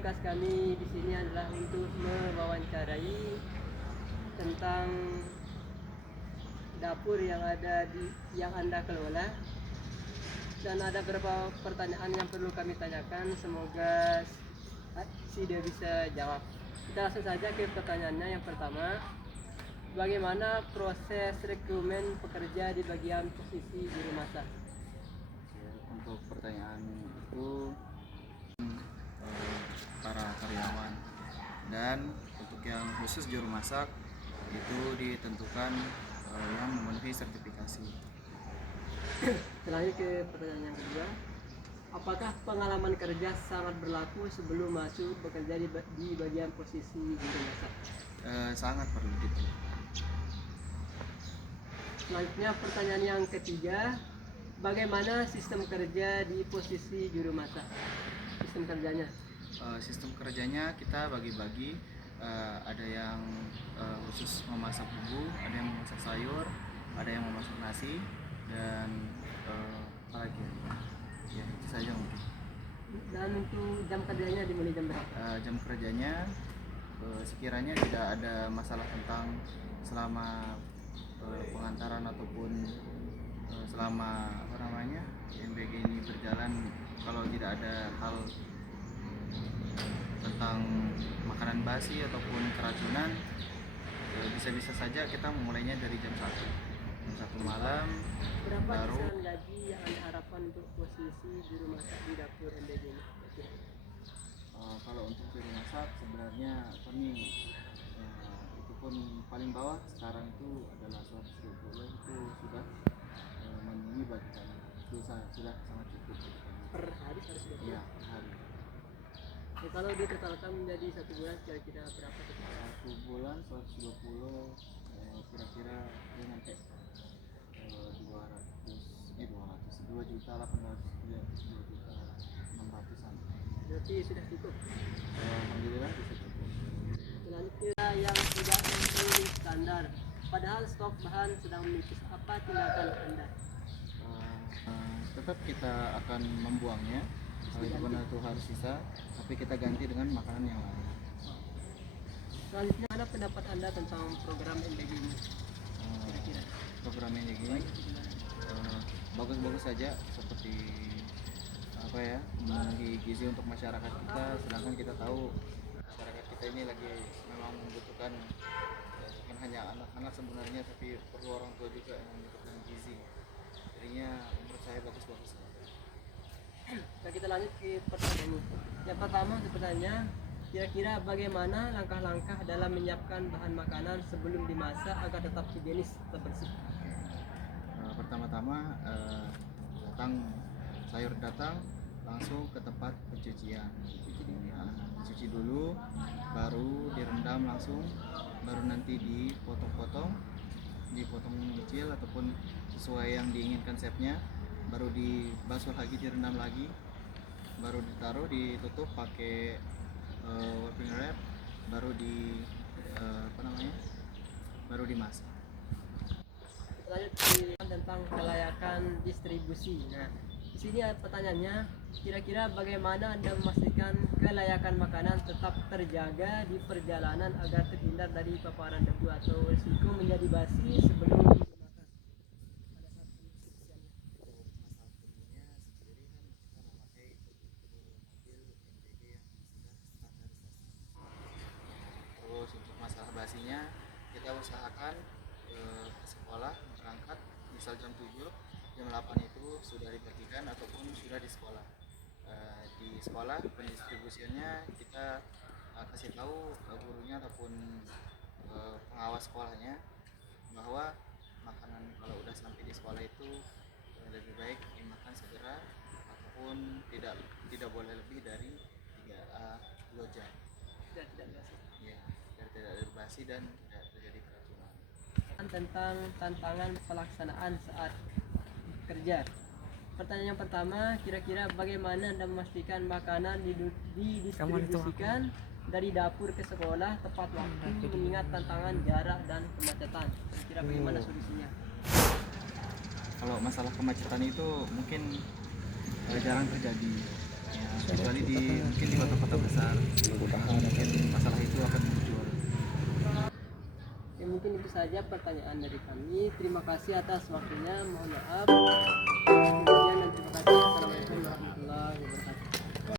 tugas kami di sini adalah untuk mewawancarai tentang dapur yang Anda kelola, dan ada beberapa pertanyaan yang perlu kami tanyakan. Semoga si dia bisa jawab. Kita langsung saja ke pertanyaannya. Yang pertama, bagaimana proses rekrutmen pekerja di bagian posisi juru masak? Untuk pertanyaan itu para karyawan, dan untuk yang khusus juru masak itu ditentukan yang memenuhi sertifikasi. Selanjutnya ke pertanyaan yang kedua, apakah pengalaman kerja sangat berlaku sebelum masuk bekerja di bagian posisi juru masak? Sangat perlu gitu. Selanjutnya pertanyaan yang ketiga, bagaimana sistem kerja di posisi juru masak? Sistem kerjanya? Sistem kerjanya kita bagi-bagi, ada yang khusus memasak bumbu, ada yang memasak sayur, ada yang memasak nasi, dan apa lagi ya, itu saja mungkin. Dan untuk jam kerjanya dimulai jam berapa? Jam kerjanya sekiranya tidak ada masalah tentang selama pengantaran ataupun selama MBG ini berjalan, kalau tidak ada hal tentang makanan basi ataupun keracunan, bisa-bisa saja kita memulainya dari jam 1 malam. Berapa baru kisaran gaji yang Anda harapkan untuk posisi juru masak di dapur MBG ini? Kalau untuk juru masak sebenarnya kami itu pun paling bawah sekarang itu adalah 120, itu sudah memenuhi bagi kami, itu sudah sangat cukup Per hari 120? ya, per hari. Ya, kalau ditotalkan menjadi 1 bulan kira-kira berapa? 1 bulan 120, kira-kira dia nyampe 2.800.000, 2.600.000. Berarti sudah cukup. Alhamdulillah bisa cukup. Selanjutnya yang tidak memenuhi standar, padahal stok bahan sedang menipis, apa tindakan Anda? Tetap kita akan membuangnya kalau itu benar itu harus sisa, tapi kita ganti dengan makanan yang lain. Selanjutnya, mana pendapat Anda tentang program MBG ini? Kira-kira Program ini gini, bagus-bagus saja, seperti memenuhi gizi untuk masyarakat kita, sedangkan kita tahu masyarakat kita ini lagi memang membutuhkan, bukan hanya anak-anak sebenarnya, tapi perlu orang tua juga yang membutuhkan gizi. Jadinya menurut saya bagus-bagus. Nah, kita lanjut ke pertanyaan ini. Yang pertama untuk pertanyaan, kira-kira bagaimana langkah-langkah dalam menyiapkan bahan makanan sebelum dimasak agar tetap higienis, tetap bersih? Pertama-tama sayur datang langsung ke tempat pencucian, dicuci dulu, baru direndam langsung, baru nanti dipotong kecil ataupun sesuai yang diinginkan chefnya, baru dibasuh lagi, direndam lagi, baru ditaruh, ditutup pakai wrapping wrap, baru baru dimasak. Lanjut tentang kelayakan distribusi. Nah, di sini pertanyaannya, kira-kira bagaimana Anda memastikan kelayakan makanan tetap terjaga di perjalanan agar terhindar dari paparan debu atau risiko menjadi basi sebelum digunakan pada saat pendistribusiannya? Masalah debunya sendiri kan kita memakai mobil MBG yang sudah standarisasi. Terus untuk masalah basinya, kita usahakan ke sekolah berangkat misal jam 7, jam 8 itu sudah dibagikan ataupun sudah di sekolah. Di sekolah pendistribusiannya kita kasih tahu gurunya ataupun pengawas sekolahnya bahwa makanan kalau udah sampai di sekolah itu lebih baik dimakan segera ataupun tidak boleh lebih dari 2 jam. Tidak basi. Ya, biar tidak berbasi dan tidak terjadi keracunan. Tentang tantangan pelaksanaan saat kerja. Pertanyaan yang pertama, kira-kira bagaimana Anda memastikan makanan didistribusikan dari dapur ke sekolah tepat waktu mengingat tantangan jarak dan kemacetan? Kira-kira bagaimana solusinya? Kalau masalah kemacetan itu mungkin jarang terjadi, kecuali mungkin di kota-kota besar mungkin masalah itu akan muncul. Ya, mungkin itu saja pertanyaan dari kami. Terima kasih atas waktunya. Mohon maaf. Kemudian dan terima kasih. Assalamualaikum warahmatullahi wabarakatuh.